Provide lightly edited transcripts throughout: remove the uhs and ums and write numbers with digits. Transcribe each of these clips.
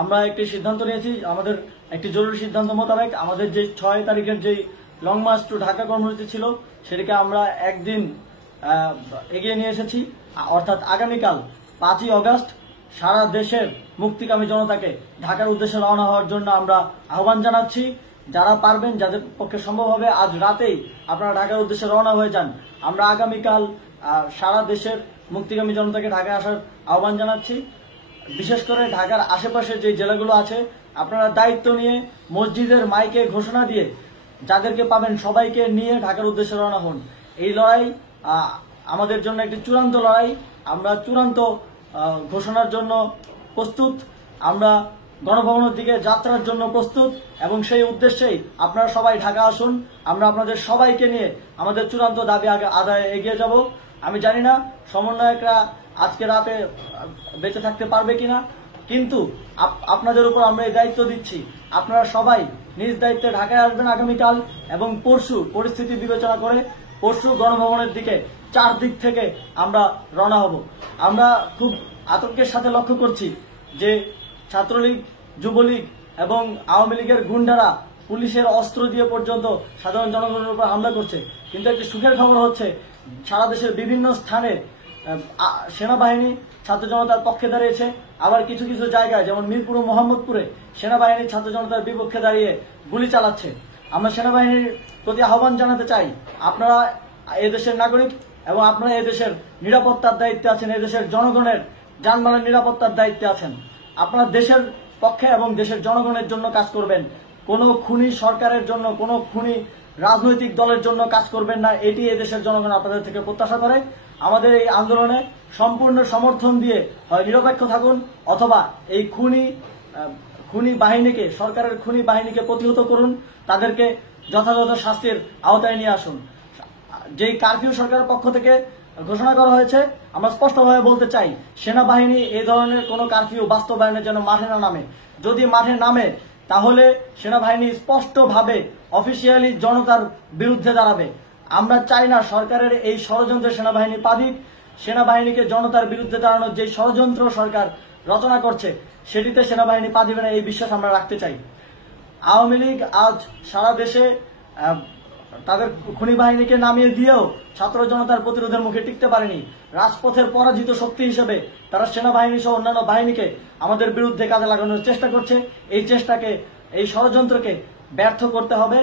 আমরা একটি সিদ্ধান্ত নিয়েছি, আমাদের একটি জরুরি সিদ্ধান্ত মোতাবেক আমাদের যে 6 তারিখের যে লং মার্চ টু ঢাকা কর্মসূচি ছিল সেটিকে আমরা একদিন এগিয়ে নিয়ে এসেছি। অর্থাৎ আগামীকাল 5ই অগস্ট সারা দেশের মুক্তিকামী জনতাকে ঢাকার উদ্দেশ্যে রওনা হওয়ার জন্য আমরা আহ্বান জানাচ্ছি। যারা পারবেন, যাদের পক্ষে সম্ভব হবে, আজ রাতেই আপনারা ঢাকার উদ্দেশ্যে রওনা হয়ে যান। আমরা আগামীকাল সারা দেশের মুক্তিকামী জনতাকে ঢাকায় আসার আহ্বান জানাচ্ছি। বিশেষ করে ঢাকার আশেপাশে যে জেলাগুলো আছে, আপনারা দায়িত্ব নিয়ে মসজিদের মাইকে ঘোষণা দিয়ে যাদেরকে পাবেন সবাইকে নিয়ে ঢাকার উদ্দেশ্যে রওনা হন। এই লড়াই আমাদের জন্য একটি চূড়ান্ত লড়াই। আমরা চূড়ান্ত ঘোষণার জন্য প্রস্তুত, আমরা গণভবনের দিকে যাত্রার জন্য প্রস্তুত এবং সেই উদ্দেশ্যেই আপনারা সবাই ঢাকা আসুন। আমরা আপনাদের সবাইকে নিয়ে আমাদের চূড়ান্ত দাবি আদায়ে এগিয়ে যাব। আমি জানি না সমন্বয়করা আজকে রাতে বেঁচে থাকতে পারবে কিনা, কিন্তু আপনাদের উপর আমরা এই দায়িত্ব দিচ্ছি। আপনারা সবাই নিজ দায়িত্বে ঢাকায় আসবেন আগামীকাল এবং পরশু পরিস্থিতি বিবেচনা করে পরশু গণভবনের দিকে 4 দিক থেকে আমরা রওনা হব। আমরা খুব আতঙ্কের সাথে লক্ষ্য করছি যে ছাত্রলীগ, যুবলীগ এবং আওয়ামী লীগের গুন্ডারা পুলিশের অস্ত্র দিয়ে পর্যন্ত সাধারণ জনগণের উপর হামলা করছে। কিন্তু একটি সুখের খবর হচ্ছে, সারা দেশের বিভিন্ন স্থানে সেনাবাহিনী ছাত্র জনতার পক্ষে দাঁড়িয়েছে। আবার কিছু কিছু জায়গায় যেমন মিরপুর ও মোহাম্মদপুরে সেনাবাহিনী ছাত্র জনতার বিপক্ষে দাঁড়িয়ে গুলি চালাচ্ছে। আমরা সেনাবাহিনীর প্রতি আহ্বান জানাতে চাই, আপনারা এদেশের নাগরিক এবং আপনারা এদেশের নিরাপত্তার দায়িত্বে আছেন, এদেশের জনগণের যানবাহনের নিরাপত্তার দায়িত্বে আছেন। আপনারা দেশের পক্ষে এবং দেশের জনগণের জন্য কাজ করবেন। কোনো খুনি সরকারের জন্য, কোনো খুনি রাজনৈতিক দলের জন্য কাজ করবেন না। এটি এদেশের জনগণ আপনাদের থেকে প্রত্যাশা করে। আমাদের এই আন্দোলনে সম্পূর্ণ সমর্থন দিয়ে হয় নিরপেক্ষ থাকুন, অথবা এই খুনি বাহিনীকে, সরকারের খুনি বাহিনীকে প্রতিহত করুন, তাদেরকে যথাযথ শাস্তির আওতায় নিয়ে আসুন। যেই কারফিউ সরকারের পক্ষ থেকে ঘোষণা করা হয়েছে, আমরা স্পষ্টভাবে বলতে চাই, সেনাবাহিনী এই ধরনের কোনো কারফিউ বাস্তবায়নের জন্য মাঠে না নামে। যদি মাঠে নামে তাহলে সেনাবাহিনী স্পষ্টভাবে অফিসিয়ালি জনতার বিরুদ্ধে দাঁড়াবে। আমরা চাই না সরকারের এই ষড়যন্ত্রে সেনাবাহিনী পা দিক। সেনাবাহিনীকে জনতার বিরুদ্ধে দাঁড়ানোর যে ষড়যন্ত্র সরকার রচনা করছে সেটিতে সেনাবাহিনী পা দিবে না, এই বিশ্বাস আমরা রাখতে চাই। আওয়ামী লীগ আজ সারা দেশে তাদের খুনি বাহিনীকে নামিয়ে দিয়েও ছাত্র জনতার প্রতিরোধের মুখে টিকতে পারেনি। রাজপথের পরাজিত শক্তি হিসেবে তারা সেনাবাহিনী সহ অন্যান্য বাহিনীকে আমাদের বিরুদ্ধে কাজে লাগানোর চেষ্টা করছে। এই চেষ্টাকে, এই ষড়যন্ত্রকে ব্যর্থ করতে হবে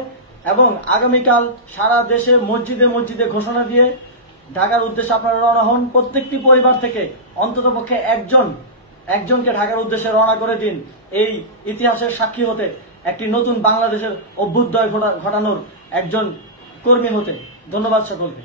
এবং আগামীকাল সারা দেশে মসজিদে মসজিদে ঘোষণা দিয়ে ঢাকার উদ্দেশ্যে আপনারা রওনা হন। প্রত্যেকটি পরিবার থেকে অন্ততপক্ষে একজনকে ঢাকার উদ্দেশ্যে রওনা করে দিন, এই ইতিহাসের সাক্ষী হতে, একটি নতুন বাংলাদেশের অভ্যুদয় ঘটানোর একজন কর্মী হতে। ধন্যবাদ সকলকে।